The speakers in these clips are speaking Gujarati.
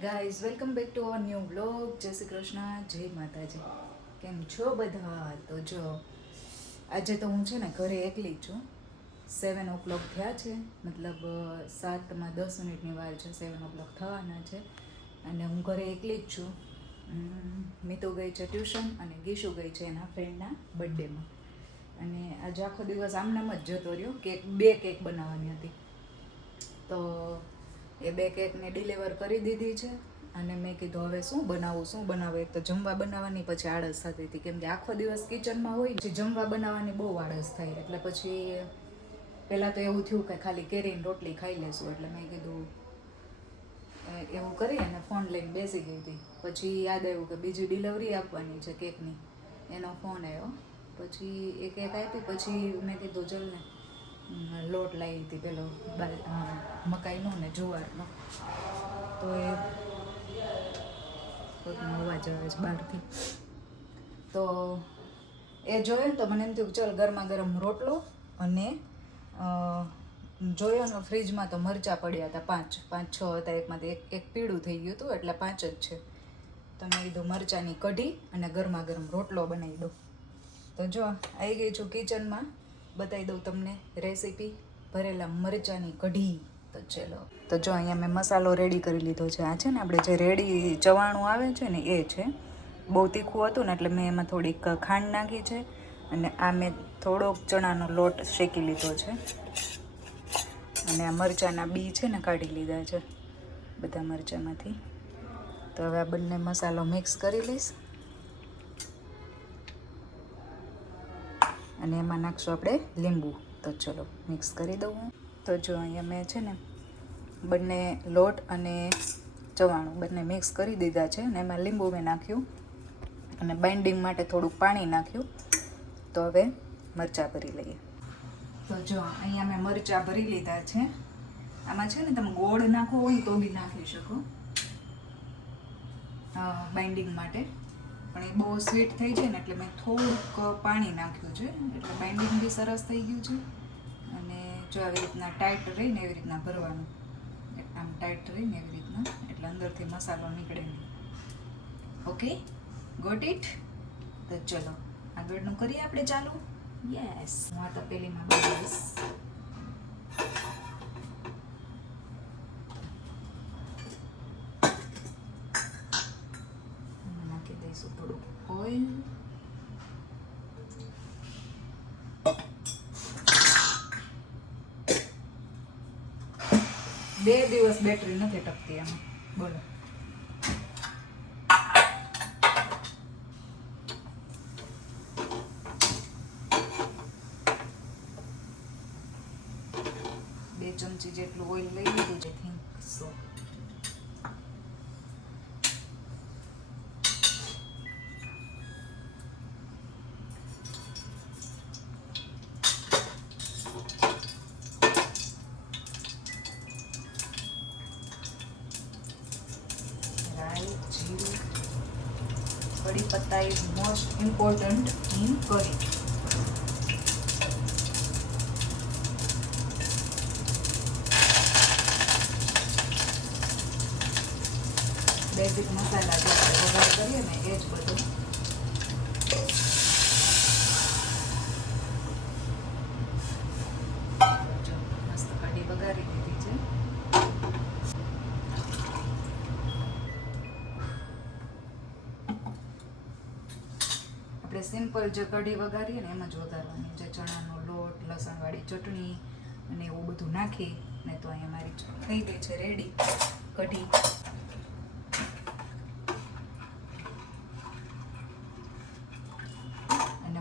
Guys welcome back to our new vlog. જય શ્રી કૃષ્ણ, જય માતાજી. કેમ છો બધા? તો જો આજે તો હું છે ને ઘરે એકલી જ છું. 7 o'clock થયા છે, મતલબ 7:10 વાર છે, 7 o'clock થવાના છે અને હું ઘરે એકલી જ છું. મિતુ ગઈ છે ટ્યુશન અને ગીશુ ગઈ છે એના ફ્રેન્ડના બર્થડેમાં. અને આજે આખો દિવસ આમનામ જ જતો રહ્યો. બે કેક બનાવવાની હતી, તો એ 2 કેકને ડિલિવર કરી દીધી છે. અને મેં કીધું હવે શું બનાવું. એક તો જમવા બનાવવાની પછી આળસ થતી હતી, કેમ કે આખો દિવસ કિચનમાં હોય, પછી જમવા બનાવવાની બહુ આળસ થાય. એટલે પછી પહેલાં તો એવું થયું કે ખાલી કેરીની રોટલી ખાઈ લેશું. એટલે મેં કીધું એવું કરી અને ફોન લઈને બેસી ગઈ હતી. પછી યાદ આવ્યું કે બીજી ડિલિવરી આપવાની છે કેકની, એનો ફોન આવ્યો. પછી એ કેક આપી, પછી મેં કીધું ચલ ને લોટ લાવી હતી પેલો મકાઈનો ને જુવારનો. તો એ કોઈકનો અવાજ આવે છે બહારથી. તો એ જોયું ને તો મને એમ થયું ચલ ગરમા ગરમ રોટલો અને જોયો ને ફ્રીજમાં તો મરચાં પડ્યા હતા, 5-6 હતા. એકમાંથી એક પીળું થઈ ગયું હતું, એટલે 5 જ છે. તો મેં કીધું મરચાંની કઢી અને ગરમા ગરમ રોટલો બનાવી દઉં. તો જો આવી ગઈ છું કિચનમાં, બતાવી દઉં તમને રેસીપી ભરેલા મરચાંની કઢી. તો ચલો, તો જો અહીંયા મેં મસાલો રેડી કરી લીધો છે. આ છે ને આપણે જે રેડી ચવાણું આવે છે ને એ છે. બહુ તીખું હતું ને એટલે મેં એમાં થોડીક ખાંડ નાખી છે. અને આ મેં થોડોક ચણાનો લોટ શેકી લીધો છે. અને આ મરચાંના બી છે ને કાઢી લીધા છે બધા મરચાંમાંથી. તો હવે આ બંને મસાલો મિક્સ કરી લઈશ અને એમાં નાખશું આપણે લીંબુ. તો ચલો મિક્સ કરી દઉં હું. તો જો અહીંયા મેં છે ને બંને લોટ અને ચવાણું બંને મિક્સ કરી દીધા છે અને એમાં લીંબુ મેં નાખ્યું અને બાઇન્ડિંગ માટે થોડુંક પાણી નાખ્યું. તો હવે મરચાં ભરી લઈએ. તો જો અહીંયા મેં મરચાં ભરી લીધા છે. આમાં છે ને તમે ગોળ નાખવો હોય તો બી નાખી શકો બાઇન્ડિંગ માટે, પણ એ બહુ સ્વીટ થઈ જાય ને એટલે મેં થોડુંક પાણી નાખ્યું છે, એટલે બાઇન્ડિંગ બી સરસ થઈ ગયું છે. અને જો આવી રીતના ટાઈટ રહીને એવી રીતના ભરવાનું, આમ ટાઈટ રહીને એવી રીતના, એટલે અંદરથી મસાલો નીકળે નહીં. Okay, got it. તો ચલો આગળનું કરીએ આપણે ચાલુ. યસ, હું આ તપેલીમાં બનાવીશ. નાખી દઈશું થોડુંક ઓઇલ. બે દિવસ બેટરી નથી ટકતી આમાં, બોલો. બે ચમચી જેટલું ઓઇલ લઈ લીધું છે. થિંક સો कड़ी पत्ता इज मोस्ट इम्पोर्टंट इन करी. बेसिक मसाला जो वगार करिए ने ए ज बधुं. मस्त कढ़ी वगारी दीधी है. સિમ્પલ જે કઢી વઘારીએ ને એમ જ વઘારવાની, જે ચણાનો લોટ, લસણવાળી ચટણી અને એવું બધું નાખી ને. તો અહીંયા મારી થઈ ગઈ છે રેડી કઢી. અને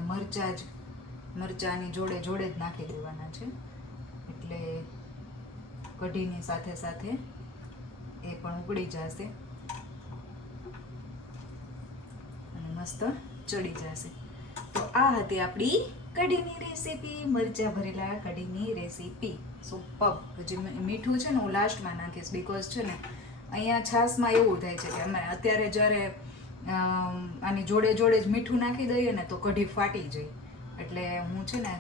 મરચાંની જોડે જ નાખી દેવાના છે, એટલે કઢીની સાથે સાથે એ પણ ઉકળી જશે અને મસ્ત ચડી જશે. તો આ હતી આપણી કઢીની રેસીપી, મરચાં ભરેલા કઢીની રેસીપી. સુપર. જે મીઠું છે ને હું લાસ્ટમાં નાખીશ, બીકોઝ છે ને અહીંયા છાશમાં એવું થાય છે કે અમે અત્યારે જ્યારે આની જોડે જ મીઠું નાખી દઈએ ને તો કઢી ફાટી જાય. એટલે હું છે ને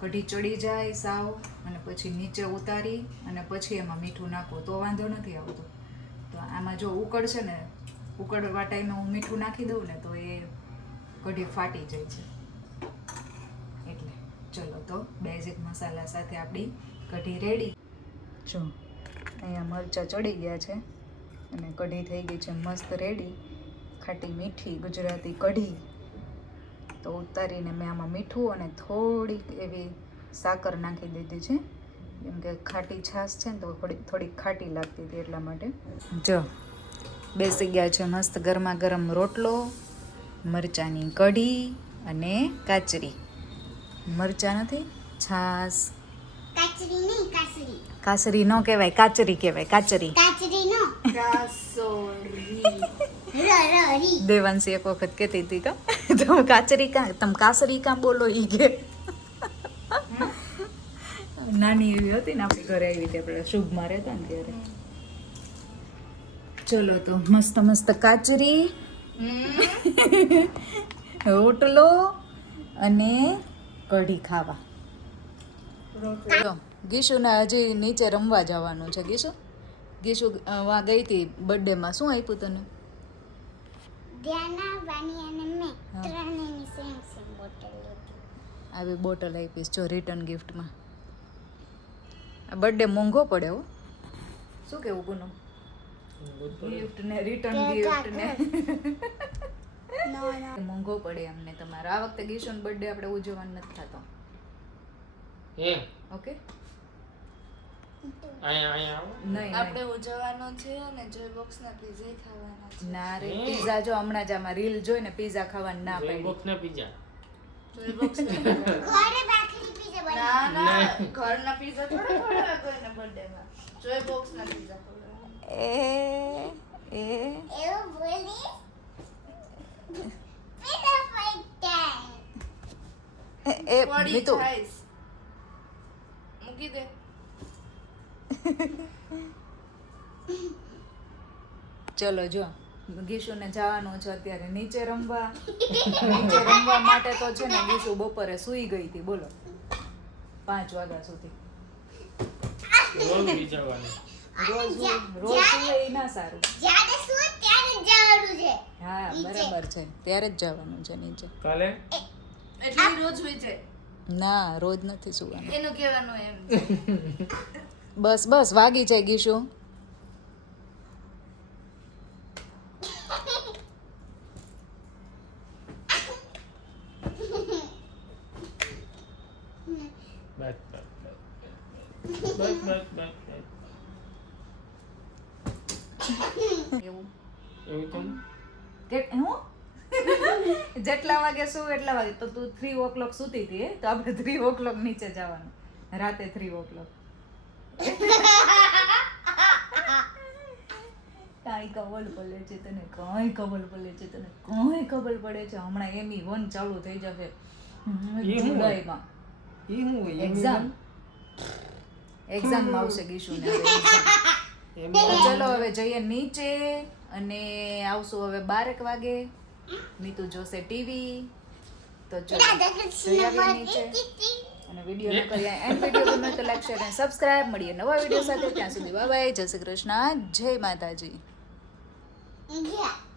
કઢી ચડી જાય સાવ અને પછી નીચે ઉતારી અને પછી એમાં મીઠું નાખું તો વાંધો નથી આવતો. તો આમાં જો ઉકળશે ને, ઉકળવા ટાઈમે હું મીઠું નાખી દઉં ને તો એ કઢી ફાટી જાય છે. એટલે ચલો તો બેઝિક મસાલા સાથે આપણી કઢી રેડી. જો અહીંયા મરચાં ચડી ગયા છે અને કઢી થઈ ગઈ છે મસ્ત રેડી. ખાટી મીઠી ગુજરાતી કઢી. તો ઉતારીને મેં આમાં મીઠું અને થોડીક એવી સાકર નાખી દીધી છે, કેમ કે ખાટી છાશ છે ને તો થોડીક ખાટી લાગતી હતી એટલા માટે. જો બેસી ગયા છે મસ્ત ગરમા ગરમ રોટલો, મરચાંની કઢી અને કાચરી. મરચાં નથી, છાશ. કાચરી નહીં, કાસરી. કાસરી ન કહેવાય, કાચરી કહેવાય. કાચરી. કાચરી નો. કાસોરી. રી. દેવાંશી એક વખત કહેતી હતી કા તમે કાચરી કા, તમે કાસરી કા બોલો ઈ કે. નાની એવી હતી ને આપણી ઘરે આવી હતી, આપણે શુભમાં રહેતા ને ત્યારે. ચલો તો મસ્ત મસ્ત કાચરી, રોટલો અને કઢી ખાવા. ગીશુને હજી નીચે રમવા જવાનું છે. ગીશુ વા ગઈ હતી બર્થડેમાં. શું આપ્યું તને? ધ્યાના, વાની અને મેં ત્રણેયની સેમ બોટલ લીધી. આવી બોટલ આપીશ જો રિટર્ન ગિફ્ટમાં. આ બર્થડે મોંઘો પડે હો. શું કેવું પૂનમ? ગિફ્ટ ને રિટર્ન ગિફ્ટ ને મોંઘો પડે અમને તમારો. આ વખતે ગીશુનો બર્થડે આપણે ઉજવવાનો નથી થતો. ઓકે નહીં આપણે ઉજવવાનો છે અને જોય બોક્સના પીઝા ખાવાના છે. ના રે, પીઝા જો હમણાં જ આમાં રીલ જોઈને પીઝા ખાવાની ના પાડી. જોય બોક્સ ઘરે બાકરી પીઝા બનાવ. ના ઘરના પીઝા થોડા ખવડાવે કોઈને બર્થડેમાં. જોય બોક્સના પીઝા ખવડાવે. એવું બોલી પીઝા ફાઈટ ટાઈમ. એ પડી મિતુ ખાઈશ. મૂકી દે. ચલો જો ગીશુને જવાનું છે અત્યારે નીચે રમવા. નીચે રમવા માટે તો છે ને ગીશુ બપોરે સૂઈ ગઈ હતી બોલો 5 વાગ્યા સુધી. રોજ સૂવે એ ના સારું. જ્યારે સુઈ ત્યારે જવાનું છે. હા બરાબર છે, ત્યારે જ જવાનું છે નીચે. કાલે એટલે રોજ હોય છે. ના રોજ નથી સુવાનું. એનું કહેવાનું એમ. બસ બસ વાગી જાય ગીશુ. બસ બસ એવું એવું કેમ? કે હું જેટલા વાગે સુવ એટલા વાગે તો તું 3 o'clock સૂતી હતી તો આપણે 3 o'clock નીચે જવાનું રાતે 3 o'clock. કાંઈ ખબર પડે છે તને? કાંઈ ખબર પડે છે તને? કાંઈ ખબર પડે છે? હમણાં ME1 ચાલુ થઈ જશે જુલાઈમાં. એક્ઝામ આવશે ગીશુને. ચલો હવે જઈએ નીચે અને આવશું હવે 12 વાગે. મીતુ જોશે ટીવી. તો ચલો જઈ આવીએ નીચે અને વિડીયો ન કરીએ એન્ડ. વિડીયો ગમે તો લાઈક શેર અને સબસ્ક્રાઇબ. મળીએ નવા વિડીયો સાથે. ત્યાં સુધી બાય બાય. જય શ્રી કૃષ્ણ. જય માતાજી. Yeah.